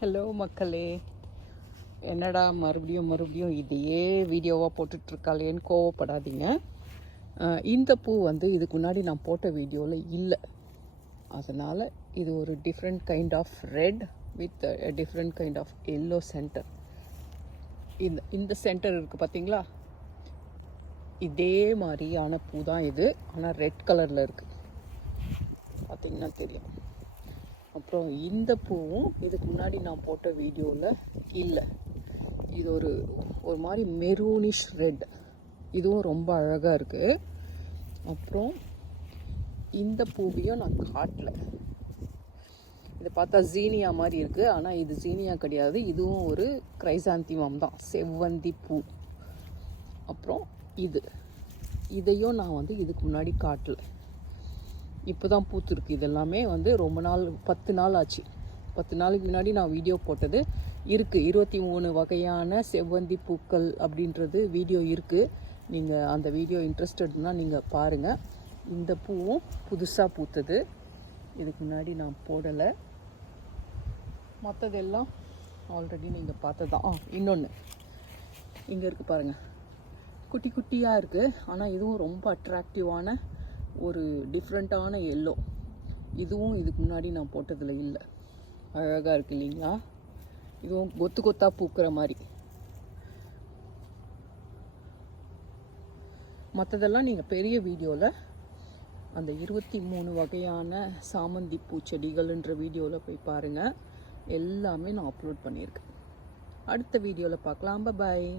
Hello மக்களே, என்னடா மறுபடியும் இதையே வீடியோவாக போட்டுட்ருக்காளேன்னு கோவப்படாதீங்க. இந்த பூ இதுக்கு முன்னாடி நான் போட்ட வீடியோவில் இல்லை. அதனால் இது ஒரு different kind of red with different kind of yellow centre. இந்த சென்டர் இருக்குது பார்த்தீங்களா, இதே மாதிரியான பூ தான் இது. ஆனால் ரெட் கலரில் இருக்குது, பார்த்தீங்கன்னா தெரியும். அப்புறம் இந்த பூவும் இதுக்கு முன்னாடி நான் போட்ட வீடியோவில் இல்லை. இது ஒரு மாதிரி மெரூனிஷ் ரெட், இதுவும் ரொம்ப அழகாக இருக்குது. அப்புறம் இந்த பூவையும் நான் காட்டல. இதை பார்த்தா ஜீனியா மாதிரி இருக்குது, ஆனால் இது ஜீனியா கிடையாது. இதுவும் ஒரு கிரைசாந்திமம் தான், செவ்வந்தி பூ. அப்புறம் இதையும் நான் இதுக்கு முன்னாடி காட்டல. இப்போ தான் பூத்துருக்கு. இதெல்லாமே ரொம்ப நாள், 10 நாள் ஆச்சு. 10 நாளுக்கு முன்னாடி நான் வீடியோ போட்டது இருக்குது. 23 வகையான செவ்வந்தி பூக்கள் அப்படின்றது வீடியோ இருக்குது. நீங்கள் அந்த வீடியோ இன்ட்ரெஸ்டட்னால் நீங்கள் பாருங்கள். இந்த பூவும் புதுசாக பூத்தது, இதுக்கு முன்னாடி நான் போடலை. மற்றதெல்லாம் ஆல்ரெடி நீங்கள் பார்த்ததான். இன்னொன்று இங்கே இருக்குது பாருங்கள், குட்டி குட்டியாக இருக்குது. ஆனால் இதுவும் ரொம்ப அட்ராக்டிவான ஒரு டிஃப்ரெண்ட்டான எல்லோ. இதுவும் இதுக்கு முன்னாடி நான் போட்டதில் இல்லை. அழகாக இருக்குது இல்லைங்களா? இதுவும் கொத்து கொத்தாக பூக்கிற மாதிரி. மற்றதெல்லாம் நீங்கள் பெரிய வீடியோவில் அந்த 23 வகையான சாமந்தி பூச்செடிகள்ன்ற வீடியோவில் போய் பாருங்கள். எல்லாமே நான் அப்லோட் பண்ணியிருக்கேன். அடுத்த வீடியோவில் பார்க்கலாம். பாய்.